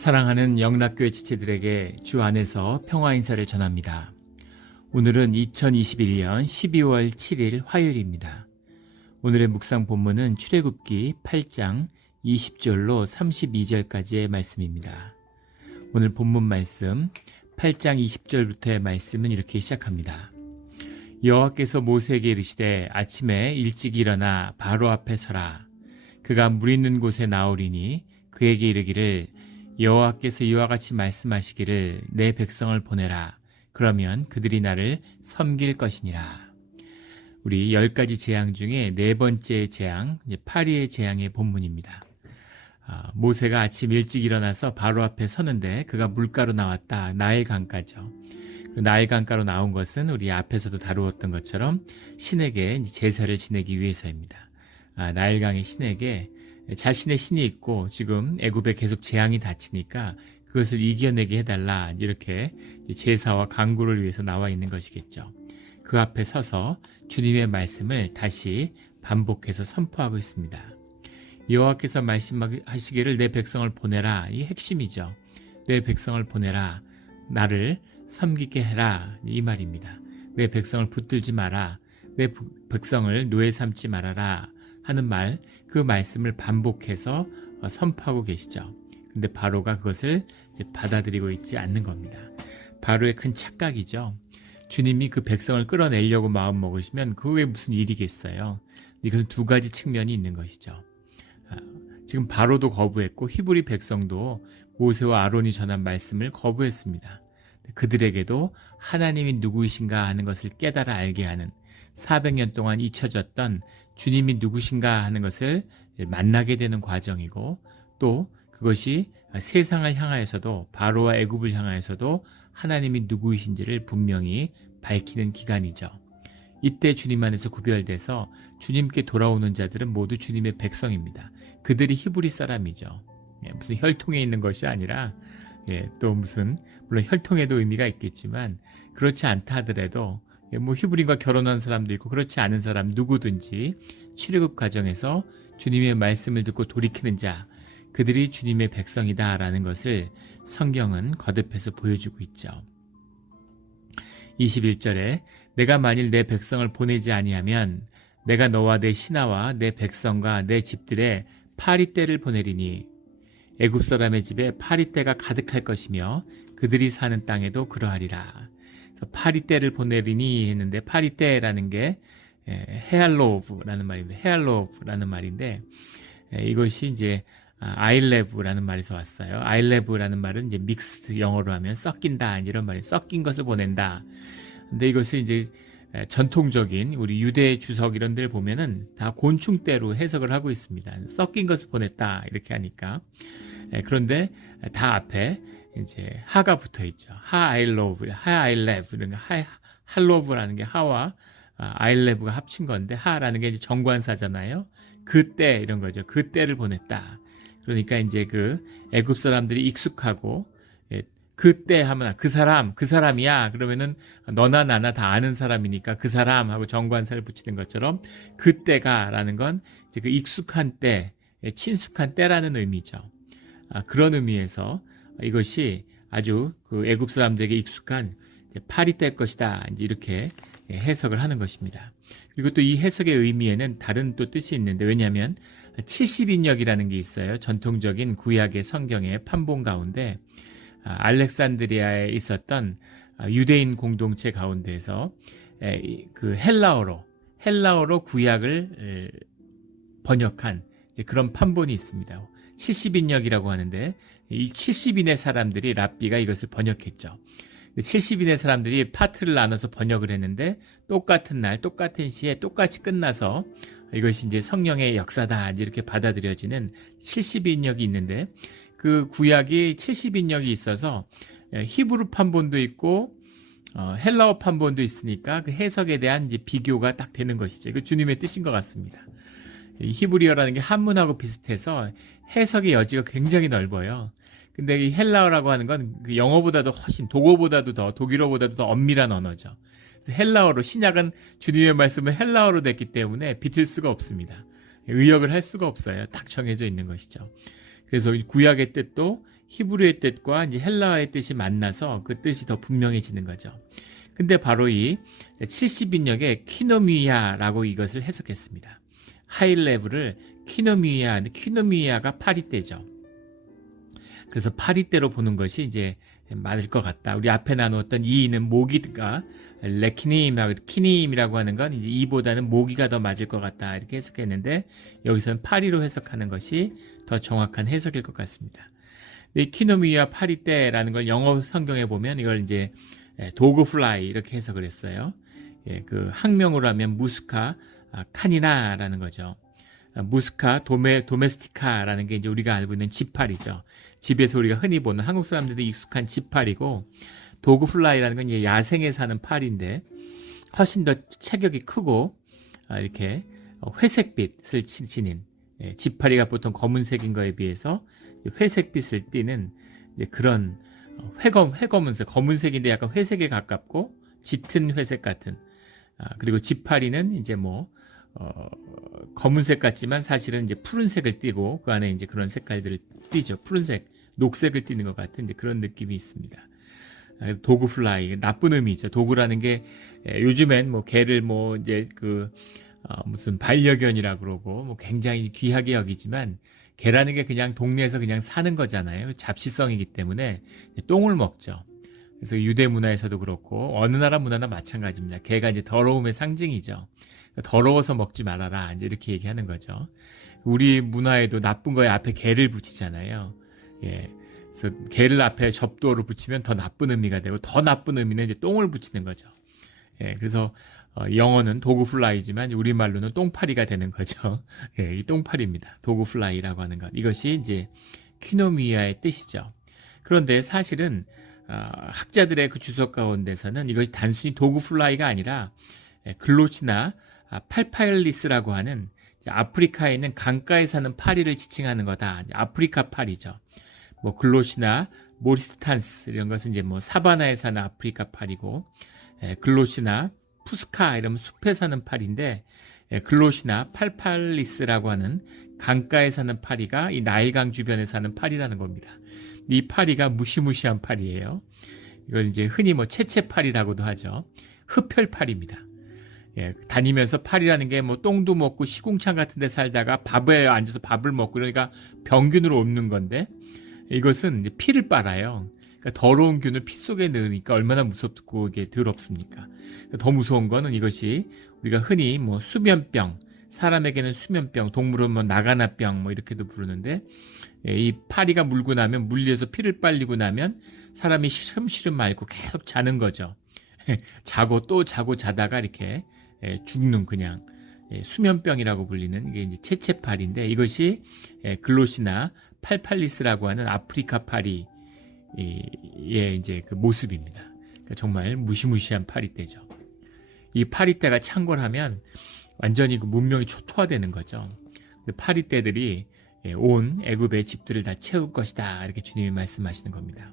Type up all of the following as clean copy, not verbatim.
사랑하는 영락교회 지체들에게 주 안에서 평화 인사를 전합니다. 오늘은 2021년 12월 7일 화요일입니다. 오늘의 묵상 본문은 출애굽기 8장 20절로 32절까지의 말씀입니다. 오늘 본문 말씀 8장 20절부터의 말씀은 이렇게 시작합니다. 여호와께서 모세에게 이르시되 아침에 일찍 일어나 바로 앞에 서라. 그가 물 있는 곳에 나오리니 그에게 이르기를 여호와께서 이와 같이 말씀하시기를 내 백성을 보내라. 그러면 그들이 나를 섬길 것이니라. 우리 10가지 재앙 중에 네 번째 재앙, 파리의 재앙의 본문입니다. 모세가 아침 일찍 일어나서 바로 앞에 서는데 그가 물가로 나왔다. 나일강가죠. 나일강가로 나온 것은 우리 앞에서도 다루었던 것처럼 신에게 제사를 지내기 위해서입니다. 나일강의 신에게 자신의 신이 있고 지금 애굽에 계속 재앙이 닥치니까 그것을 이겨내게 해달라, 이렇게 제사와 간구를 위해서 나와 있는 것이겠죠. 그 앞에 서서 주님의 말씀을 다시 반복해서 선포하고 있습니다. 여호와께서 말씀하시기를 내 백성을 보내라. 이 핵심이죠. 내 백성을 보내라. 나를 섬기게 해라. 이 말입니다. 내 백성을 붙들지 마라. 내 백성을 노예 삼지 말아라 하는 말, 그 말씀을 반복해서 선포하고 계시죠. 근데 바로가 그것을 이제 받아들이고 있지 않는 겁니다. 바로의 큰 착각이죠. 주님이 그 백성을 끌어내려고 마음먹으시면 그 외에 무슨 일이겠어요. 이것은 두 가지 측면이 있는 것이죠. 지금 바로도 거부했고 히브리 백성도 모세와 아론이 전한 말씀을 거부했습니다. 그들에게도 하나님이 누구이신가 하는 것을 깨달아 알게 하는 400년 동안 잊혀졌던 주님이 누구신가 하는 것을 만나게 되는 과정이고, 또 그것이 세상을 향하여서도 바로와 애굽을 향하여서도 하나님이 누구이신지를 분명히 밝히는 기간이죠. 이때 주님 안에서 구별돼서 주님께 돌아오는 자들은 모두 주님의 백성입니다. 그들이 히브리 사람이죠. 무슨 혈통에 있는 것이 아니라 또 무슨, 물론 혈통에도 의미가 있겠지만 그렇지 않다 하더라도 히브리인과 결혼한 사람도 있고 그렇지 않은 사람 누구든지 출애굽 과정에서 주님의 말씀을 듣고 돌이키는 자, 그들이 주님의 백성이다라는 것을 성경은 거듭해서 보여주고 있죠. 21절에 내가 만일 내 백성을 보내지 아니하면 내가 너와 내 신하와 내 백성과 내 집들에 파리떼를 보내리니 애굽 사람의 집에 파리떼가 가득할 것이며 그들이 사는 땅에도 그러하리라. 파리떼를 보내리니 했는데, 파리떼라는 게 헤알로브라는 말입니다. 헤알로브라는 말인데, 이것이 이제 아일레브라는 말에서 왔어요. 아일레브라는 말은 이제 믹스, 영어로 하면 섞인다, 이런 말이에요. 섞인 것을 보낸다. 근데 이것을 이제 전통적인 우리 유대 주석 이런 데를 보면은 다 곤충떼로 해석을 하고 있습니다. 섞인 것을 보냈다, 이렇게 하니까. 그런데 다 앞에 이제 하가 붙어 있죠. 하아일로브, 하아일레브, 할로브라는 게 하와 아일레브가 합친 건데, 하라는 게 이제 정관사잖아요. 그때 이런 거죠. 그때를 보냈다. 그러니까 이제 그 애굽 사람들이 익숙하고, 그때 하면 그 사람이야. 그러면은 너나 나나 다 아는 사람이니까 그 사람하고 정관사를 붙이는 것처럼 그때가라는 건 이제 그 익숙한 때, 친숙한 때라는 의미죠. 그런 의미에서 이것이 아주 그 애굽 사람들에게 익숙한 파리떼일 것이다, 이제 이렇게 해석을 하는 것입니다. 그리고 또 이 해석의 의미에는 다른 또 뜻이 있는데, 왜냐하면 70인역이라는 게 있어요. 전통적인 구약의 성경의 판본 가운데 알렉산드리아에 있었던 유대인 공동체 가운데에서 그 헬라어로 구약을 번역한 그런 판본이 있습니다. 70인역이라고 하는데, 이 70인의 사람들이, 랍비가 이것을 번역했죠. 70인의 사람들이 파트를 나눠서 번역을 했는데, 똑같은 날, 똑같은 시에 똑같이 끝나서 이것이 이제 성령의 역사다, 이렇게 받아들여지는 70인역이 있는데, 그 구약이 70인역이 있어서 히브리 판본도 있고 헬라어 판본도 있으니까 그 해석에 대한 이제 비교가 딱 되는 것이죠. 이거 주님의 뜻인 것 같습니다. 히브리어라는 게 한문하고 비슷해서 해석의 여지가 굉장히 넓어요. 근데 이 헬라어라고 하는 건 그 영어보다도 훨씬, 독일어보다도 더 엄밀한 언어죠. 그래서 헬라어로, 신약은 주님의 말씀을 헬라어로 됐기 때문에 비틀 수가 없습니다. 의역을 할 수가 없어요. 딱 정해져 있는 것이죠. 그래서 구약의 뜻도 히브리의 뜻과 이제 헬라어의 뜻이 만나서 그 뜻이 더 분명해지는 거죠. 근데 바로 이 70인역의 키노미아라고 이것을 해석했습니다. 하이레브를 키노미아가 파리떼죠. 그래서 파리떼로 보는 것이 이제 맞을 것 같다. 우리 앞에 나누었던 이는 모기가 키님이라고 하는 건 이제 이보다는 모기가 더 맞을 것 같다. 이렇게 해석했는데 여기서는 파리로 해석하는 것이 더 정확한 해석일 것 같습니다. 이 키노미아 파리떼라는 걸 영어 성경에 보면 이걸 이제 도그플라이 이렇게 해석을 했어요. 그 학명으로 하면 무스카 카니나라는 거죠. 무스카 도메스티카라는 게 이제 우리가 알고 있는 지파리죠. 집에서 우리가 흔히 보는 한국 사람들이 익숙한 지파리고, 도그플라이라는 건 이제 야생에 사는 파리인데 훨씬 더 체격이 크고 이렇게 회색빛을 지닌, 지파리가 보통 검은색인 거에 비해서 회색빛을 띠는 이제 그런 회검은색, 검은색인데 약간 회색에 가깝고 짙은 회색 같은, 그리고 지파리는 이제 검은색 같지만 사실은 이제 푸른색을 띠고 그 안에 이제 그런 색깔들을 띠죠. 푸른색, 녹색을 띠는 것 같은 이제 그런 느낌이 있습니다. 도그플라이, 나쁜 의미죠. 도구라는 게 요즘엔 개를 이제 무슨 반려견이라 그러고 굉장히 귀하게 여기지만, 개라는 게 그냥 동네에서 그냥 사는 거잖아요. 잡식성이기 때문에 똥을 먹죠. 그래서 유대 문화에서도 그렇고 어느 나라 문화나 마찬가지입니다. 개가 이제 더러움의 상징이죠. 더러워서 먹지 말아라, 이제 이렇게 얘기하는 거죠. 우리 문화에도 나쁜 거에 앞에 개를 붙이잖아요. 그래서 개를 앞에 접두어로 붙이면 더 나쁜 의미가 되고, 더 나쁜 의미는 이제 똥을 붙이는 거죠. 그래서 영어는 도그플라이지만 우리말로는 똥파리가 되는 거죠. 이 똥파리입니다. 도그플라이라고 하는 것. 이것이 이제 키노미아의 뜻이죠. 그런데 사실은 학자들의 그 주석 가운데서는 이것이 단순히 도그플라이가 아니라 글로시나 팔팔리스라고 하는 아프리카에 있는 강가에 사는 파리를 지칭하는 거다. 아프리카 파리죠. 글로시나 모리스탄스 이런 것은 이제 사바나에 사는 아프리카 파리고, 글로시나 푸스카 이러면 숲에 사는 파리인데, 글로시나 팔팔리스라고 하는 강가에 사는 파리가 이 나일강 주변에 사는 파리라는 겁니다. 이 파리가 무시무시한 파리예요. 이걸 이제 흔히 채채파리라고도 하죠. 흡혈파리입니다. 다니면서 파리라는 게 똥도 먹고 시궁창 같은 데 살다가 밥에 앉아서 밥을 먹고, 그러니까 병균으로 옮는 건데, 이것은 이제 피를 빨아요. 그러니까 더러운 균을 피 속에 넣으니까 얼마나 무섭고 이게 더럽습니까? 더 무서운 거는 이것이 우리가 흔히 수면병, 사람에게는 수면병, 동물은 나가나병 이렇게도 부르는데, 이 파리가 물고 나면, 물려서 피를 빨리고 나면 사람이 시름시름 앓고 계속 자는 거죠. 자고 또 자고 자다가 이렇게 죽는, 그냥 수면병이라고 불리는 이게 이제 채채파리인데, 이것이 글로시나 팔팔리스라고 하는 아프리카 파리의 이제 그 모습입니다. 그러니까 정말 무시무시한 파리떼죠. 이 파리떼가 창궐하면 완전히 그 문명이 초토화되는 거죠. 파리떼들이 온 애굽의 집들을 다 채울 것이다, 이렇게 주님이 말씀하시는 겁니다.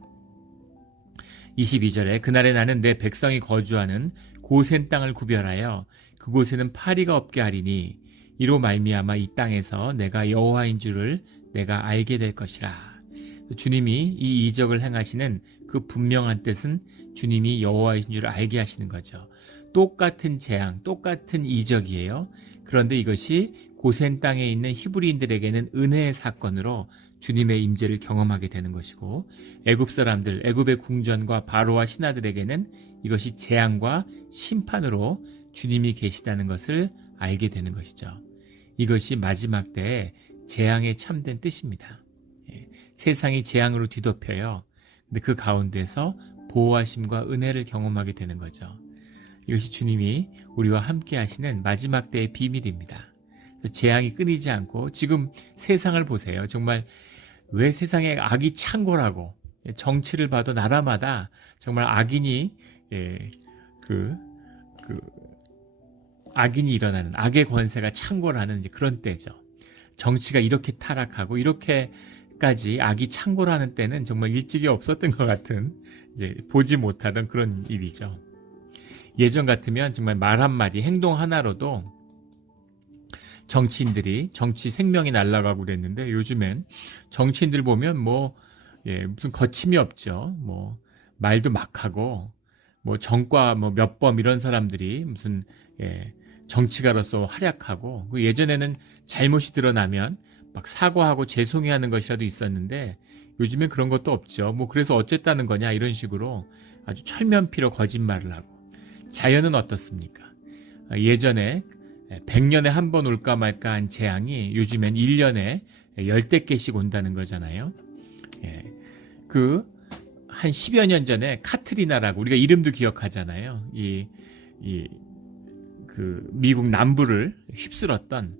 22절에 그날에 나는 내 백성이 거주하는 고센 땅을 구별하여 그곳에는 파리가 없게 하리니 이로 말미암아 이 땅에서 내가 여호와인 줄을 내가 알게 될 것이라. 주님이 이 이적을 행하시는 그 분명한 뜻은 주님이 여호와인 줄을 알게 하시는 거죠. 똑같은 재앙, 똑같은 이적이에요. 그런데 이것이 고센 땅에 있는 히브리인들에게는 은혜의 사건으로 주님의 임재를 경험하게 되는 것이고, 애굽 사람들, 애굽의 궁전과 바로와 신하들에게는 이것이 재앙과 심판으로 주님이 계시다는 것을 알게 되는 것이죠. 이것이 마지막 때에 재앙의 참된 뜻입니다. 세상이 재앙으로 뒤덮여요. 근데 그 가운데서 보호하심과 은혜를 경험하게 되는 거죠. 이것이 주님이 우리와 함께 하시는 마지막 때의 비밀입니다. 재앙이 끊이지 않고, 지금 세상을 보세요. 정말 왜 세상에 악이 창궐하고, 정치를 봐도 나라마다 정말 악인이 악인이 일어나는, 악의 권세가 창궐하는 이제 그런 때죠. 정치가 이렇게 타락하고 이렇게까지 악이 창궐하는 때는 정말 일찍이 없었던 것 같은, 이제 보지 못하던 그런 일이죠. 예전 같으면 정말 말 한마디, 행동 하나로도 정치인들이 정치 생명이 날아가고 그랬는데 요즘엔 정치인들 보면 무슨 거침이 없죠. 말도 막 하고 정과 몇 범 이런 사람들이 무슨 정치가로서 활약하고 예전에는 잘못이 드러나면 막 사과하고 죄송해 하는 것이라도 있었는데 요즘엔 그런 것도 없죠. 그래서 어쨌다는 거냐 이런 식으로 아주 철면피로 거짓말을 하고 자연은 어떻습니까? 예전에 100년에 한 번 올까 말까 한 재앙이 요즘엔 1년에 열댓 개씩 온다는 거잖아요. 한 10여 년 전에 카트리나라고 우리가 이름도 기억하잖아요. 미국 남부를 휩쓸었던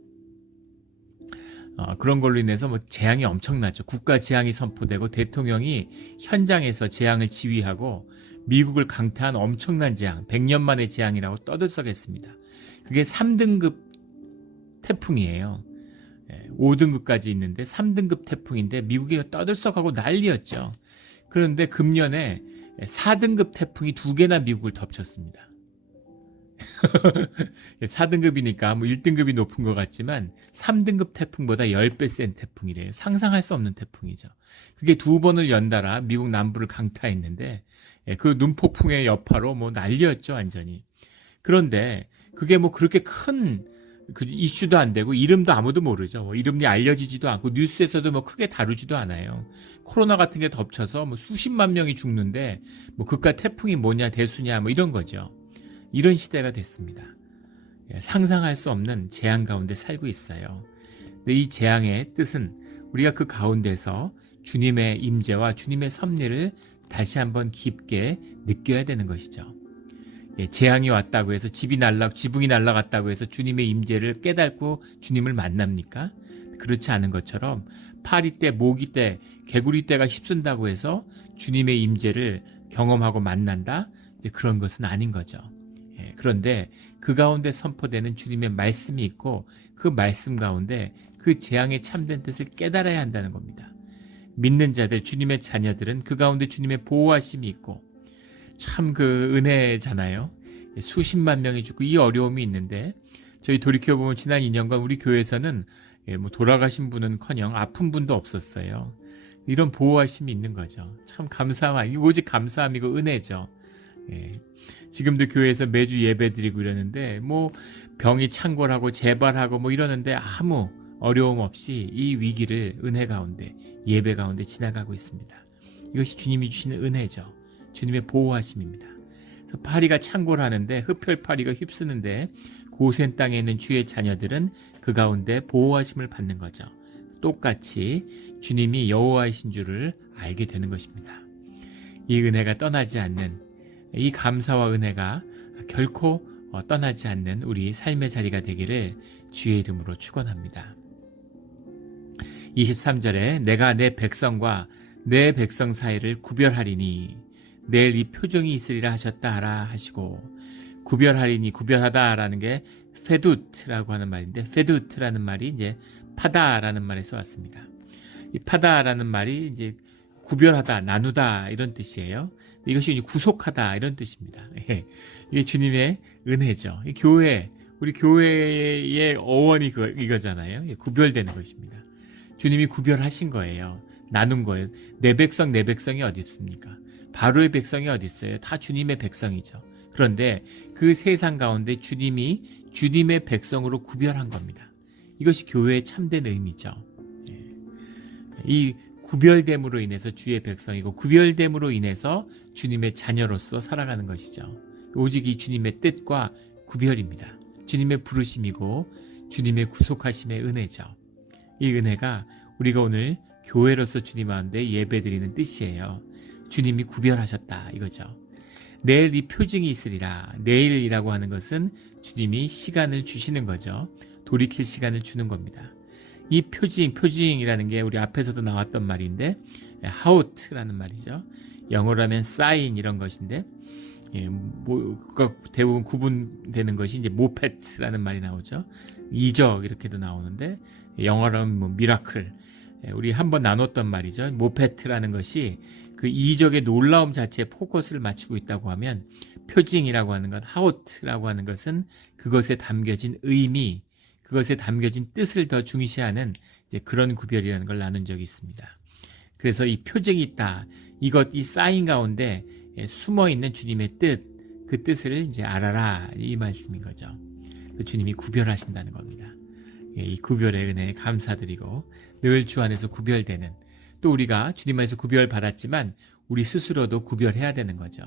그런 걸로 인해서 재앙이 엄청났죠. 국가 재앙이 선포되고 대통령이 현장에서 재앙을 지휘하고 미국을 강타한 엄청난 재앙, 100년 만의 재앙이라고 떠들썩했습니다. 그게 3등급 태풍이에요. 5등급까지 있는데 3등급 태풍인데 미국이 떠들썩하고 난리였죠. 그런데 금년에 4등급 태풍이 2개나 미국을 덮쳤습니다. 4등급이니까 1등급이 높은 것 같지만 3등급 태풍보다 10배 센 태풍이래요. 상상할 수 없는 태풍이죠. 그게 2번을 연달아 미국 남부를 강타했는데 그 눈폭풍의 여파로 난리였죠, 완전히. 그런데 그게 그렇게 큰 이슈도 안 되고 이름도 아무도 모르죠. 이름이 알려지지도 않고 뉴스에서도 크게 다루지도 않아요. 코로나 같은 게 덮쳐서 수십만 명이 죽는데 그깟 태풍이 뭐냐 대수냐 이런 거죠. 이런 시대가 됐습니다. 상상할 수 없는 재앙 가운데 살고 있어요. 근데 이 재앙의 뜻은 우리가 그 가운데서 주님의 임재와 주님의 섭리를 다시 한번 깊게 느껴야 되는 것이죠. 재앙이 왔다고 해서 지붕이 날아갔다고 해서 주님의 임재를 깨닫고 주님을 만납니까? 그렇지 않은 것처럼 파리떼, 모기떼, 개구리떼가 휩쓴다고 해서 주님의 임재를 경험하고 만난다? 이제 그런 것은 아닌 거죠. 그런데 그 가운데 선포되는 주님의 말씀이 있고 그 말씀 가운데 그 재앙의 참된 뜻을 깨달아야 한다는 겁니다. 믿는 자들, 주님의 자녀들은 그 가운데 주님의 보호하심이 있고 참 그 은혜잖아요. 수십만 명이 죽고 이 어려움이 있는데 저희 돌이켜보면 지난 2년간 우리 교회에서는 돌아가신 분은커녕 아픈 분도 없었어요. 이런 보호하심이 있는 거죠. 참 감사함, 오직 감사함이고 은혜죠. 지금도 교회에서 매주 예배 드리고 이러는데 병이 창궐하고 재발하고 이러는데 아무 어려움 없이 이 위기를 은혜 가운데 예배 가운데 지나가고 있습니다. 이것이 주님이 주시는 은혜죠. 주님의 보호하심입니다. 파리가 창궐하는데 흡혈파리가 휩쓰는데 고센 땅에 있는 주의 자녀들은 그 가운데 보호하심을 받는 거죠. 똑같이 주님이 여호와이신 줄을 알게 되는 것입니다. 이 은혜가 떠나지 않는 이 감사와 은혜가 결코 떠나지 않는 우리 삶의 자리가 되기를 주의 이름으로 축원합니다. 23절에 내가 내 백성과 내 백성 사이를 구별하리니 내일 이 표정이 있으리라 하셨다 하라 하시고 구별하리니 구별하다라는 게 페두트라고 하는 말인데 페두트라는 말이 이제 파다라는 말에서 왔습니다. 이 파다라는 말이 이제 구별하다, 나누다 이런 뜻이에요. 이것이 이제 구속하다 이런 뜻입니다. 이게 주님의 은혜죠. 우리 교회의 어원이 이거잖아요. 구별되는 것입니다. 주님이 구별하신 거예요. 나눈 거예요. 내 백성이 어디 있습니까? 바로의 백성이 어디 있어요? 다 주님의 백성이죠. 그런데 그 세상 가운데 주님이 주님의 백성으로 구별한 겁니다. 이것이 교회의 참된 의미죠. 이 구별됨으로 인해서 주의 백성이고 구별됨으로 인해서 주님의 자녀로서 살아가는 것이죠. 오직 이 주님의 뜻과 구별입니다. 주님의 부르심이고 주님의 구속하심의 은혜죠. 이 은혜가 우리가 오늘 교회로서 주님 가운데 예배드리는 뜻이에요. 주님이 구별하셨다 이거죠. 내일 이 표징이 있으리라. 내일이라고 하는 것은 주님이 시간을 주시는 거죠. 돌이킬 시간을 주는 겁니다. 이 표징이라는 게 우리 앞에서도 나왔던 말인데 하우트라는 말이죠. 영어로 하면 사인 이런 것인데 대부분 구분되는 것이 이제 모페트라는 말이 나오죠. 이적 이렇게도 나오는데 영어로 하면 미라클. 우리 한번 나눴던 말이죠. 모페트라는 것이 그 이적의 놀라움 자체에 포커스를 맞추고 있다고 하면 표징이라고 하는 것, 하우트라고 하는 것은 그것에 담겨진 의미, 그것에 담겨진 뜻을 더 중시하는 이제 그런 구별이라는 걸 나눈 적이 있습니다. 그래서 이 표적이 있다. 이 사인 가운데 숨어 있는 주님의 뜻, 그 뜻을 이제 알아라. 이 말씀인 거죠. 주님이 구별하신다는 겁니다. 이 구별의 은혜에 감사드리고 늘 주 안에서 구별되는, 또 우리가 주님 안에서 구별받았지만 우리 스스로도 구별해야 되는 거죠.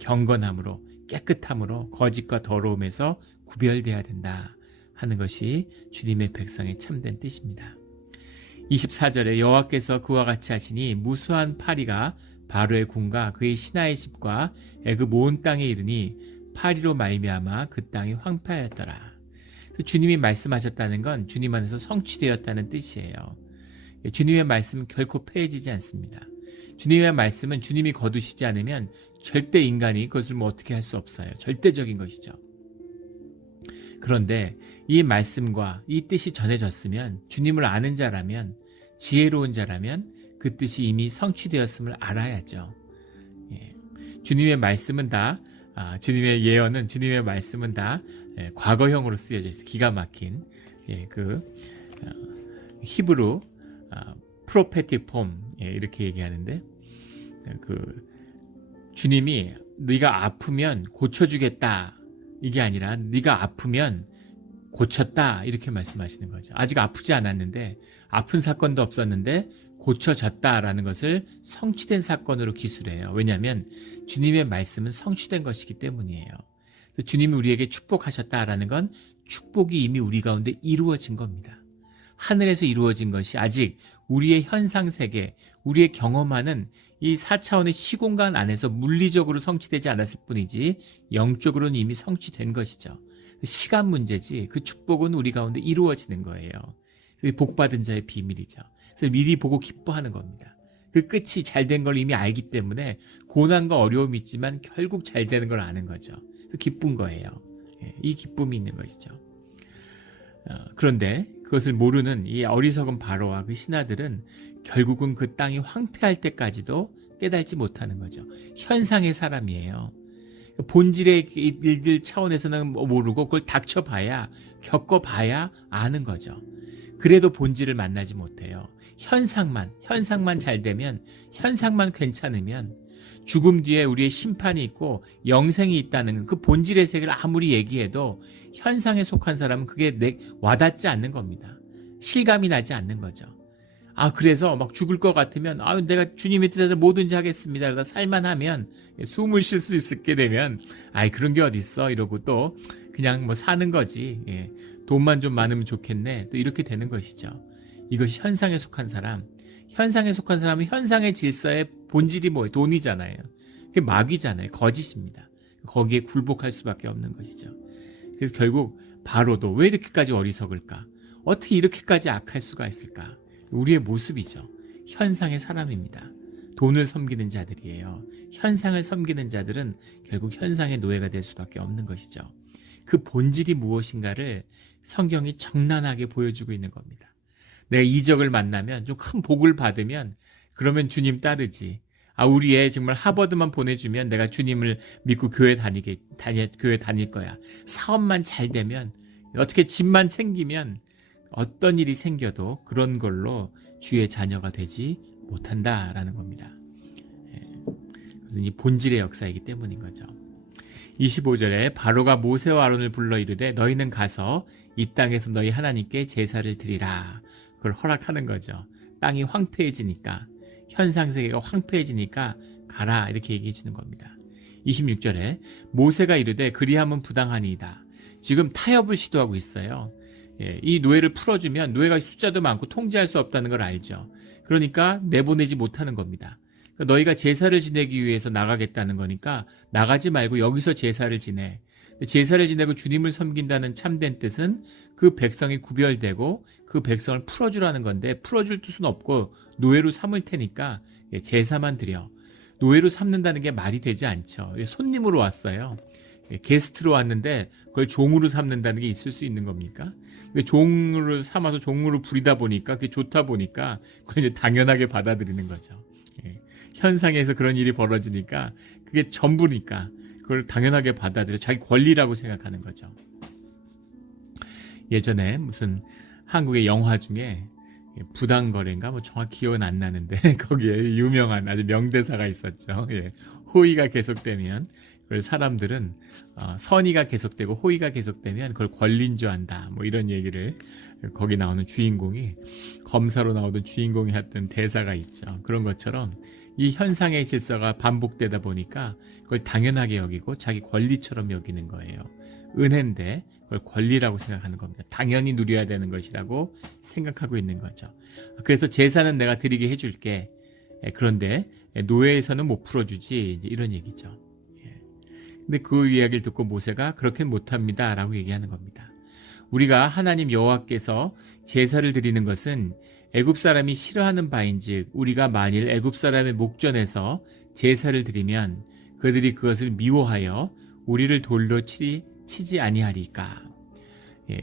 경건함으로, 깨끗함으로, 거짓과 더러움에서 구별돼야 된다 하는 것이 주님의 백성의 참된 뜻입니다. 24절에 여호와께서 그와 같이 하시니 무수한 파리가 바로의 궁과 그의 신하의 집과 애굽 온 땅에 이르니 파리로 말미암아 그 땅이 황폐하였더라. 주님이 말씀하셨다는 건 주님 안에서 성취되었다는 뜻이에요. 주님의 말씀은 결코 폐해지지 않습니다. 주님의 말씀은 주님이 거두시지 않으면 절대 인간이 그것을 어떻게 할 수 없어요. 절대적인 것이죠. 그런데 이 말씀과 이 뜻이 전해졌으면, 주님을 아는 자라면, 지혜로운 자라면 그 뜻이 이미 성취되었음을 알아야죠. 주님의 말씀은 다, 주님의 예언은, 주님의 말씀은 다 과거형으로 쓰여져 있어요. 기가 막힌 히브루 프로페틱 폼, 이렇게 얘기하는데, 주님이 네가 아프면 고쳐주겠다, 이게 아니라 네가 아프면 고쳤다, 이렇게 말씀하시는 거죠. 아직 아프지 않았는데, 아픈 사건도 없었는데 고쳐졌다라는 것을 성취된 사건으로 기술해요. 왜냐하면 주님의 말씀은 성취된 것이기 때문이에요. 주님이 우리에게 축복하셨다라는 건 축복이 이미 우리 가운데 이루어진 겁니다. 하늘에서 이루어진 것이 아직 우리의 현상세계, 우리의 경험하는 이 4차원의 시공간 안에서 물리적으로 성취되지 않았을 뿐이지 영적으로는 이미 성취된 것이죠. 시간 문제지 그 축복은 우리 가운데 이루어지는 거예요. 그게 복받은 자의 비밀이죠. 그래서 미리 보고 기뻐하는 겁니다. 그 끝이 잘된 걸 이미 알기 때문에 고난과 어려움이 있지만 결국 잘 되는 걸 아는 거죠. 그래서 기쁜 거예요. 이 기쁨이 있는 것이죠. 그런데 그것을 모르는 이 어리석은 바로와 그 신하들은 결국은 그 땅이 황폐할 때까지도 깨달지 못하는 거죠. 현상의 사람이에요. 본질의 일들 차원에서는 모르고 그걸 닥쳐봐야, 겪어봐야 아는 거죠. 그래도 본질을 만나지 못해요. 현상만 잘 되면, 현상만 괜찮으면, 죽음 뒤에 우리의 심판이 있고 영생이 있다는 그 본질의 세계를 아무리 얘기해도 현상에 속한 사람은 그게 와닿지 않는 겁니다. 실감이 나지 않는 거죠. 그래서 막 죽을 것 같으면 내가 주님의 뜻대로 뭐든지 하겠습니다. 그러다 살만하면, 숨을 쉴 수 있게 되면 그런 게 어딨어 이러고 또 그냥 뭐 사는 거지. 돈만 좀 많으면 좋겠네. 또 이렇게 되는 것이죠. 이것이 현상에 속한 사람. 현상에 속한 사람은 현상의 질서의 본질이 뭐예요? 돈이잖아요. 그게 마귀잖아요. 거짓입니다. 거기에 굴복할 수밖에 없는 것이죠. 그래서 결국 바로도 왜 이렇게까지 어리석을까? 어떻게 이렇게까지 악할 수가 있을까? 우리의 모습이죠. 현상의 사람입니다. 돈을 섬기는 자들이에요. 현상을 섬기는 자들은 결국 현상의 노예가 될 수밖에 없는 것이죠. 그 본질이 무엇인가를 성경이 적나라하게 보여주고 있는 겁니다. 내가 이적을 만나면, 좀 큰 복을 받으면 그러면 주님 따르지. 우리 애 정말 하버드만 보내주면 내가 주님을 믿고 교회 다닐 거야. 사업만 잘 되면, 어떻게 집만 생기면, 어떤 일이 생겨도 그런 걸로 주의 자녀가 되지 못한다라는 겁니다. 그래서 이 본질의 역사이기 때문인 거죠. 25절에 바로가 모세와 아론을 불러 이르되 너희는 가서 이 땅에서 너희 하나님께 제사를 드리라. 그걸 허락하는 거죠. 땅이 황폐해지니까, 현상세계가 황폐해지니까 가라, 이렇게 얘기해 주는 겁니다. 26절에 모세가 이르되 그리함은 부당하니이다. 지금 타협을 시도하고 있어요. 이 노예를 풀어주면 노예가 숫자도 많고 통제할 수 없다는 걸 알죠. 그러니까 내보내지 못하는 겁니다. 그러니까 너희가 제사를 지내기 위해서 나가겠다는 거니까 나가지 말고 여기서 제사를 지내. 제사를 지내고 주님을 섬긴다는 참된 뜻은 그 백성이 구별되고 그 백성을 풀어주라는 건데, 풀어줄 뜻은 없고 노예로 삼을 테니까 제사만 드려. 노예로 삼는다는 게 말이 되지 않죠. 손님으로 왔어요. 게스트로 왔는데 그걸 종으로 삼는다는 게 있을 수 있는 겁니까? 종으로 삼아서 종으로 부리다 보니까, 그게 좋다 보니까 그걸 이제 당연하게 받아들이는 거죠. 현상에서 그런 일이 벌어지니까 그게 전부니까 그걸 당연하게 받아들여 자기 권리라고 생각하는 거죠. 예전에 무슨 한국의 영화 중에 부당거래인가 뭐 정확히 기억은 안 나는데 거기에 유명한 아주 명대사가 있었죠. 예. 호의가 계속되면 그걸 사람들은 선의가 계속되고 호의가 계속되면 그걸 권리인 줄 안다. 뭐 이런 얘기를 거기 나오는 주인공이 검사로 나오던 주인공이 했던 대사가 있죠. 그런 것처럼 이 현상의 질서가 반복되다 보니까 그걸 당연하게 여기고 자기 권리처럼 여기는 거예요. 은혜인데 그걸 권리라고 생각하는 겁니다. 당연히 누려야 되는 것이라고 생각하고 있는 거죠. 그래서 제사는 내가 드리게 해줄게. 그런데 노예에서는 못 풀어주지. 이제 이런 얘기죠. 근데 그 이야기를 듣고 모세가 그렇게는 못합니다 라고 얘기하는 겁니다. 우리가 하나님 여호와께서 제사를 드리는 것은 애굽 사람이 싫어하는 바인즉 우리가 만일 애굽 사람의 목전에서 제사를 드리면 그들이 그것을 미워하여 우리를 돌로 치지 아니하리까.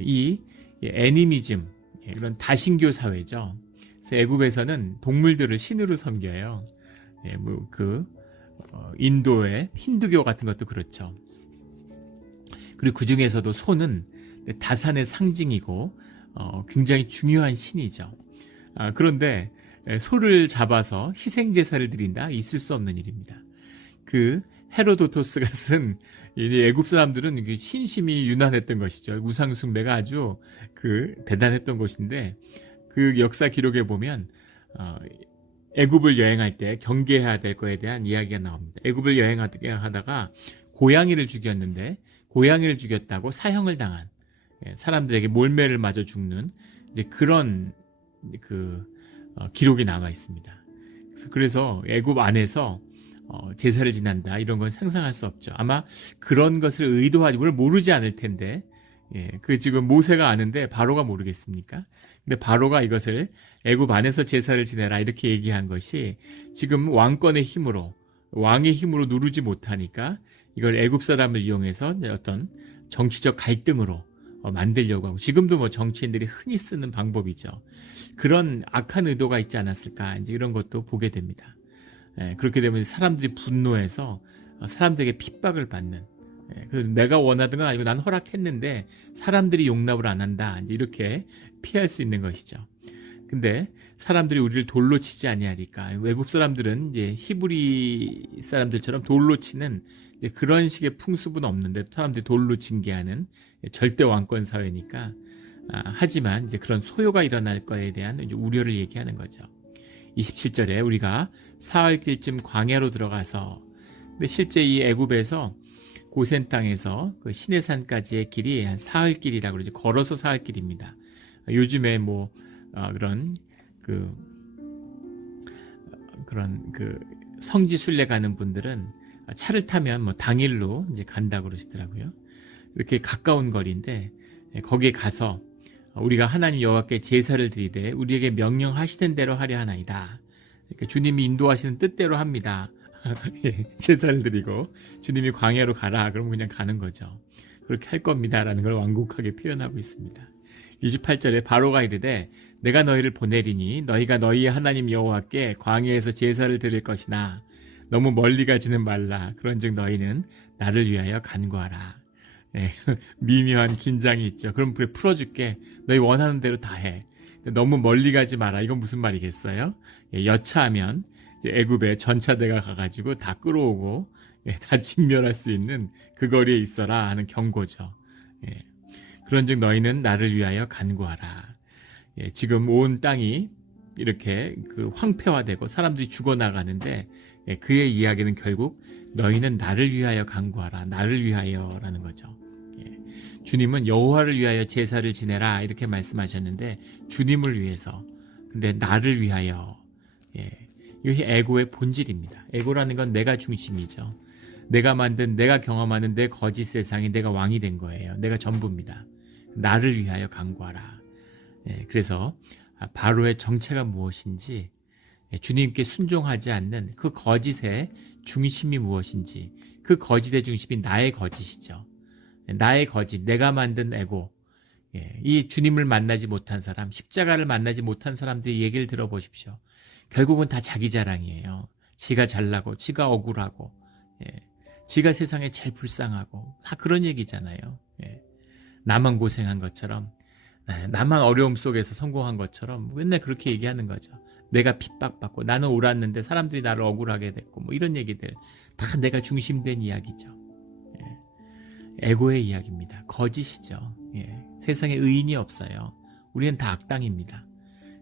이 애니미즘, 그런 다신교 사회죠. 그래서 애굽에서는 동물들을 신으로 섬겨요. 인도의 힌두교 같은 것도 그렇죠. 그리고 그 중에서도 소는 다산의 상징이고 굉장히 중요한 신이죠. 그런데 소를 잡아서 희생제사를 드린다? 있을 수 없는 일입니다. 그 헤로도토스가 쓴 애굽 사람들은 신심이 유난했던 것이죠. 우상 숭배가 아주 대단했던 것인데 그 역사 기록에 보면 애굽을 여행할 때 경계해야 될 거에 대한 이야기가 나옵니다. 애굽을 여행하다가 고양이를 죽였는데 고양이를 죽였다고 사형을 당한 사람들에게 몰매를 맞아 죽는 이제 그런 기록이 남아 있습니다. 그래서 애굽 안에서 제사를 지낸다 이런 건 상상할 수 없죠. 아마 그런 것을 의도하지 모르지 않을 텐데 지금 모세가 아는데 바로가 모르겠습니까? 근데 바로가 이것을 애굽 안에서 제사를 지내라 이렇게 얘기한 것이 지금 왕권의 힘으로 왕의 힘으로 누르지 못하니까 이걸 애굽 사람을 이용해서 어떤 정치적 갈등으로 만들려고 하고 지금도 뭐 정치인들이 흔히 쓰는 방법이죠. 그런 악한 의도가 있지 않았을까 이제 이런 것도 보게 됩니다. 그렇게 되면 사람들이 분노해서 사람들에게 핍박을 받는 내가 원하던 건 아니고 난 허락했는데 사람들이 용납을 안 한다 이제 이렇게 피할 수 있는 것이죠. 근데 사람들이 우리를 돌로 치지 아니하리까. 외국 사람들은 이제 히브리 사람들처럼 돌로 치는 이제 그런 식의 풍습은 없는데 사람들이 돌로 징계하는 절대 왕권 사회니까. 하지만 이제 그런 소요가 일어날 거에 대한 이제 우려를 얘기하는 거죠. 27절에 우리가 사흘길쯤 광야로 들어가서 근데 실제 이 애굽에서 고센 땅에서 그 시내산까지의 길이 한 사흘길이라고 그러죠. 걸어서 사흘길입니다. 요즘에 그런 성지 순례 가는 분들은 차를 타면 뭐 당일로 이제 간다고 그러시더라고요. 이렇게 가까운 거리인데 거기에 가서 우리가 하나님 여호와께 제사를 드리되 우리에게 명령하시던 대로 하려 하나이다. 그러니까 주님이 인도하시는 뜻대로 합니다. 제사를 드리고 주님이 광야로 가라 그러면 그냥 가는 거죠. 그렇게 할 겁니다라는 걸 완곡하게 표현하고 있습니다. 28절에 바로가 이르되 내가 너희를 보내리니 너희가 너희의 하나님 여호와께 광야에서 제사를 드릴 것이나 너무 멀리 가지는 말라. 그런즉 너희는 나를 위하여 간구하라. 미묘한 긴장이 있죠. 그럼 그래 풀어줄게. 너희 원하는 대로 다 해. 너무 멀리 가지 마라. 이건 무슨 말이겠어요? 여차하면 애굽에 전차대가 가가지고 다 끌어오고 다 진멸할 수 있는 그 거리에 있어라 하는 경고죠. 그런즉 너희는 나를 위하여 간구하라. 지금 온 땅이 이렇게 황폐화되고 사람들이 죽어나가는데 그의 이야기는 결국 너희는 나를 위하여 간구하라. 나를 위하여라는 거죠. 주님은 여호와를 위하여 제사를 지내라 이렇게 말씀하셨는데 주님을 위해서 근데 나를 위하여 이것이 에고의 본질입니다. 에고라는 건 내가 중심이죠. 내가 만든 내가 경험하는 내 거짓 세상에 내가 왕이 된 거예요. 내가 전부입니다. 나를 위하여 간구하라. 그래서 바로의 정체가 무엇인지 주님께 순종하지 않는 그 거짓의 중심이 무엇인지 그 거짓의 중심이 나의 거짓이죠. 나의 거짓, 내가 만든 에고 이 주님을 만나지 못한 사람, 십자가를 만나지 못한 사람들의 얘기를 들어보십시오. 결국은 다 자기 자랑이에요. 지가 잘나고 지가 억울하고 지가 세상에 제일 불쌍하고 다 그런 얘기잖아요. 나만 고생한 것처럼 나만 어려움 속에서 성공한 것처럼 맨날 그렇게 얘기하는 거죠. 내가 핍박받고 나는 옳았는데 사람들이 나를 억울하게 됐고 뭐 이런 얘기들 다 내가 중심된 이야기죠. 에고의 이야기입니다. 거짓이죠. 세상에 의인이 없어요. 우리는 다 악당입니다.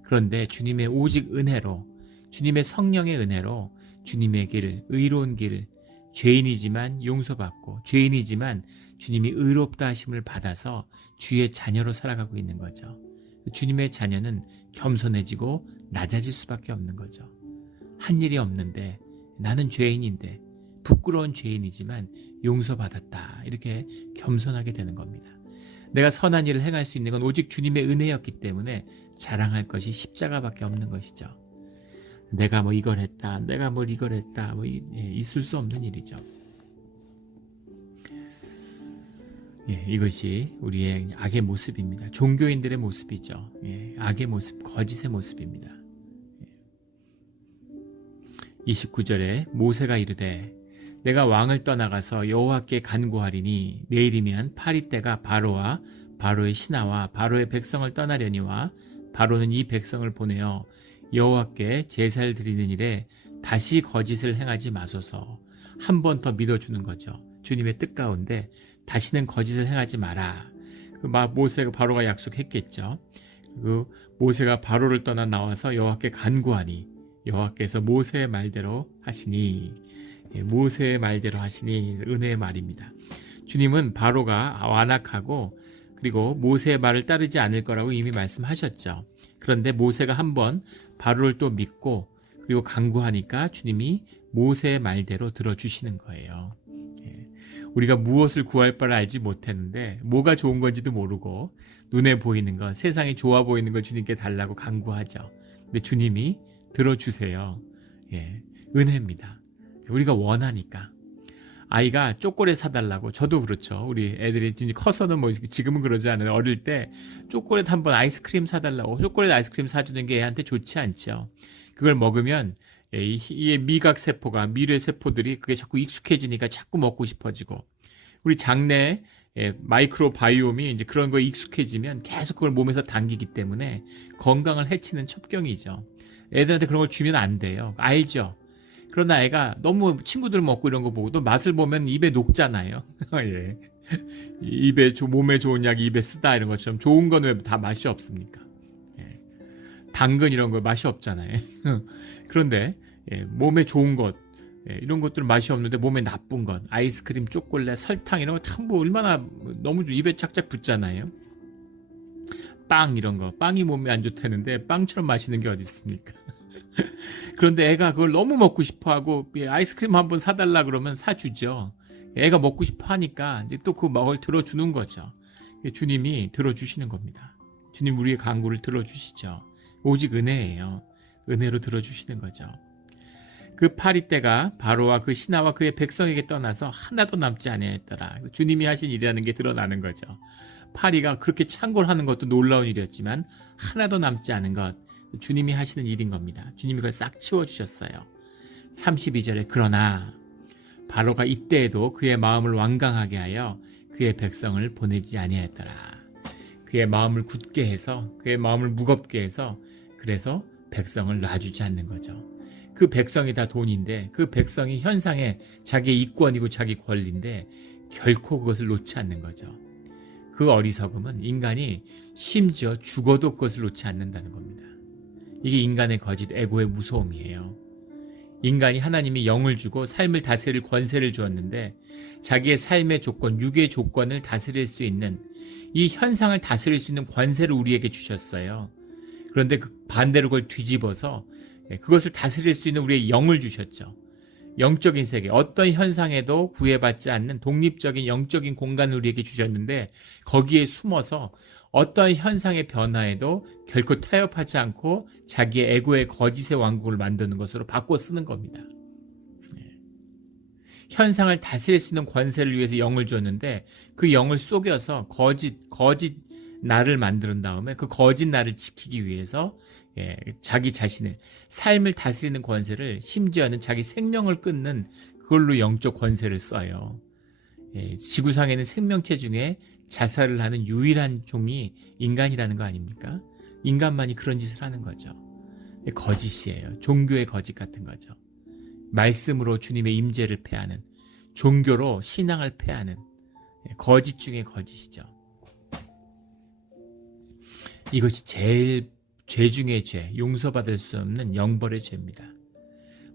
그런데 주님의 오직 은혜로, 주님의 성령의 은혜로 주님의 길, 의로운 길, 죄인이지만 용서받고 죄인이지만 주님이 의롭다 하심을 받아서 주의 자녀로 살아가고 있는 거죠. 주님의 자녀는 겸손해지고 낮아질 수밖에 없는 거죠. 한 일이 없는데 나는 죄인인데 부끄러운 죄인이지만 용서받았다. 이렇게 겸손하게 되는 겁니다. 내가 선한 일을 행할 수 있는 건 오직 주님의 은혜였기 때문에 자랑할 것이 십자가밖에 없는 것이죠. 내가 뭐 이걸 했다, 내가 뭘 이걸 했다, 있을 수 없는 일이죠. 이것이 우리의 악의 모습입니다. 종교인들의 모습이죠. 악의 모습, 거짓의 모습입니다. 29절에 모세가 이르되 내가 왕을 떠나가서 여호와께 간구하리니 내일이면 파리떼가 바로와 바로의 신하와 바로의 백성을 떠나려니와 바로는 이 백성을 보내어 여호와께 제사를 드리는 일에 다시 거짓을 행하지 마소서. 한 번 더 믿어주는 거죠. 주님의 뜻 가운데 다시는 거짓을 행하지 마라. 모세가 바로가 약속했겠죠. 모세가 바로를 떠나 나와서 여호와께 간구하니 여호와께서 모세의 말대로 하시니, 모세의 말대로 하시니 은혜의 말입니다. 주님은 바로가 완악하고 그리고 모세의 말을 따르지 않을 거라고 이미 말씀하셨죠. 그런데 모세가 한번 바로를 또 믿고 그리고 간구하니까 주님이 모세의 말대로 들어주시는 거예요. 우리가 무엇을 구할 바를 알지 못했는데 뭐가 좋은 건지도 모르고 눈에 보이는 것, 세상이 좋아 보이는 걸 주님께 달라고 간구하죠. 근데 주님이 들어주세요. 은혜입니다. 우리가 원하니까. 아이가 초콜릿 사달라고, 저도 그렇죠. 우리 애들이 커서는 뭐 지금은 그러지 않아요. 어릴 때 초콜릿 한번 아이스크림 사달라고, 초콜릿 아이스크림 사주는 게 애한테 좋지 않죠. 그걸 먹으면 이 미각세포가, 미뢰세포들이 그게 자꾸 익숙해지니까 자꾸 먹고 싶어지고, 우리 장내 마이크로 바이옴이 이제 그런 거에 익숙해지면 계속 그걸 몸에서 당기기 때문에 건강을 해치는 첩경이죠. 애들한테 그런 걸 주면 안 돼요. 알죠? 그러나 애가 너무 친구들 먹고 이런 거 보고 또 맛을 보면 입에 녹잖아요. 입에 몸에 좋은 약이 입에 쓰다 이런 것처럼 좋은 건 왜 다 맛이 없습니까? 당근 이런 거 맛이 없잖아요. 그런데 몸에 좋은 것, 이런 것들은 맛이 없는데 몸에 나쁜 것, 아이스크림, 초콜릿, 설탕 이런 거 참 뭐 얼마나 너무 입에 착착 붙잖아요. 빵 이런 거, 빵이 몸에 안 좋다는데 빵처럼 맛있는 게 어디 있습니까? 그런데 애가 그걸 너무 먹고 싶어하고 아이스크림 한번 사달라 그러면 사주죠. 애가 먹고 싶어 하니까 이제 또 그 먹을 들어주는 거죠. 주님이 들어주시는 겁니다. 주님 우리의 간구를 들어주시죠. 오직 은혜예요. 은혜로 들어주시는 거죠. 그 파리떼가 바로와 그 신하와 그의 백성에게 떠나서 하나도 남지 아니하였더라. 주님이 하신 일이라는 게 드러나는 거죠. 파리가 그렇게 창궐하는 것도 놀라운 일이었지만 하나도 남지 않은 것, 주님이 하시는 일인 겁니다. 주님이 그걸 싹 치워주셨어요. 32절에 그러나 바로가 이때에도 그의 마음을 완강하게 하여 그의 백성을 보내지 아니하였더라. 그의 마음을 굳게 해서, 그의 마음을 무겁게 해서, 그래서 백성을 놔주지 않는 거죠. 그 백성이 다 돈인데, 그 백성이 현상에 자기의 이권이고 자기 권리인데 결코 그것을 놓지 않는 거죠. 그 어리석음은 인간이 심지어 죽어도 그것을 놓지 않는다는 겁니다. 이게 인간의 거짓 에고의 무서움이에요. 인간이 하나님이 영을 주고 삶을 다스릴 권세를 주었는데 자기의 삶의 조건, 육의 조건을 다스릴 수 있는, 이 현상을 다스릴 수 있는 권세를 우리에게 주셨어요. 그런데 그 반대로 그걸 뒤집어서 그것을 다스릴 수 있는 우리의 영을 주셨죠. 영적인 세계, 어떤 현상에도 구애받지 않는 독립적인 영적인 공간을 우리에게 주셨는데 거기에 숨어서 어떤 현상의 변화에도 결코 타협하지 않고 자기의 에고의 거짓의 왕국을 만드는 것으로 바꿔 쓰는 겁니다. 현상을 다스릴 수 있는 권세를 위해서 영을 줬는데 그 영을 속여서 거짓 나를 만든 다음에 그 거짓 나를 지키기 위해서 자기 자신의 삶을 다스리는 권세를, 심지어는 자기 생명을 끊는 그걸로 영적 권세를 써요. 지구상에는 생명체 중에 자살을 하는 유일한 종이 인간이라는 거 아닙니까? 인간만이 그런 짓을 하는 거죠. 거짓이에요. 종교의 거짓 같은 거죠. 말씀으로 주님의 임재를 패하는, 종교로 신앙을 패하는 거짓 중에 거짓이죠. 이것이 제일 죄 중의 죄, 용서받을 수 없는 영벌의 죄입니다.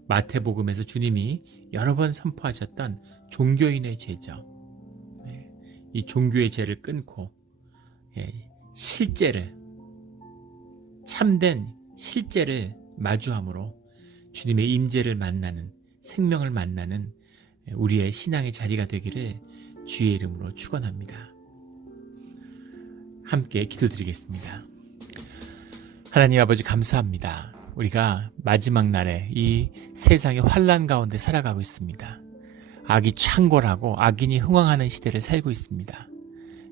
마태복음에서 주님이 여러 번 선포하셨던 종교인의 죄죠. 이 종교의 죄를 끊고 실제를, 참된 실제를 마주함으로 주님의 임재를 만나는, 생명을 만나는 우리의 신앙의 자리가 되기를 주의 이름으로 축원합니다. 함께 기도드리겠습니다. 하나님 아버지, 감사합니다. 우리가 마지막 날에 이 세상의 환난 가운데 살아가고 있습니다. 악이 창궐하고 악인이 흥왕하는 시대를 살고 있습니다.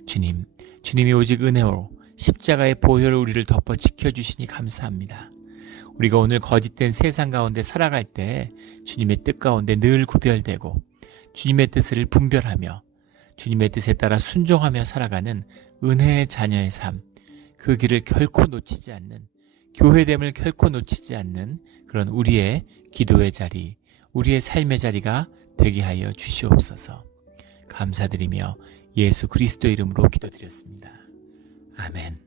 주님이 오직 은혜로 십자가의 보혈로 우리를 덮어 지켜주시니 감사합니다. 우리가 오늘 거짓된 세상 가운데 살아갈 때 주님의 뜻 가운데 늘 구별되고 주님의 뜻을 분별하며 주님의 뜻에 따라 순종하며 살아가는 은혜의 자녀의 삶, 그 길을 결코 놓치지 않는, 교회됨을 결코 놓치지 않는 그런 우리의 기도의 자리, 우리의 삶의 자리가 되게 하여 주시옵소서. 감사드리며 예수 그리스도 이름으로 기도드렸습니다. 아멘.